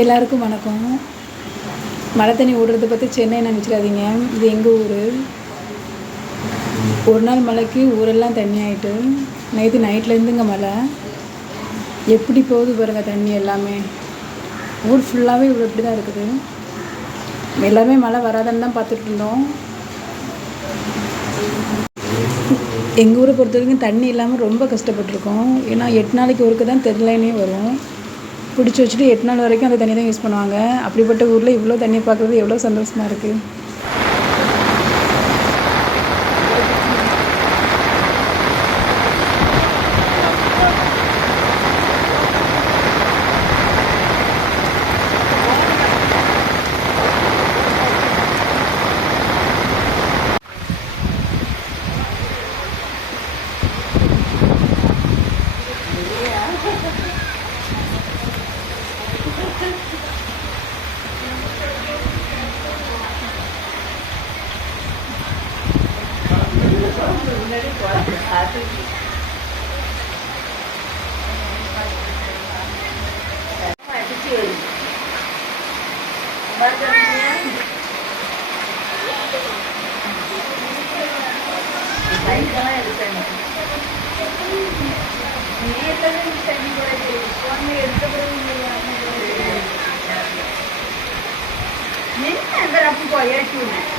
எல்லாருக்கும் வணக்கம். மழை தண்ணி ஓடுறத பற்றி சென்னை நினச்சிடாதீங்க. இது எங்கள் ஊர். ஒரு நாள் மழைக்கு ஊரெல்லாம் தண்ணி ஆகிட்டு நேற்று நைட்லேருந்துங்க மழை எப்படி போகுது பாருங்கள். தண்ணி எல்லாமே ஊர் ஃபுல்லாகவே இப்படி தான் இருக்குது. எல்லாமே மழை வராதுன்னு தான் பார்த்துட்டு இருந்தோம். எங்கள் ஊரை பொறுத்த வரைக்கும் தண்ணி இல்லாமல் ரொம்ப கஷ்டப்பட்டுருக்கோம். ஏன்னா 8 நாளைக்கு ஒருக்கு தான் தெருலைனே வரும். பிடிச்சி வச்சுட்டு 8 நாள் வரைக்கும் அந்த தண்ணி தான் யூஸ் பண்ணுவாங்க. அப்படிப்பட்ட ஊரில் இவ்வளோ தண்ணி பார்க்குறது எவ்வளோ சந்தோஷமாக இருக்குது. Ni andar aku kau ya cuma.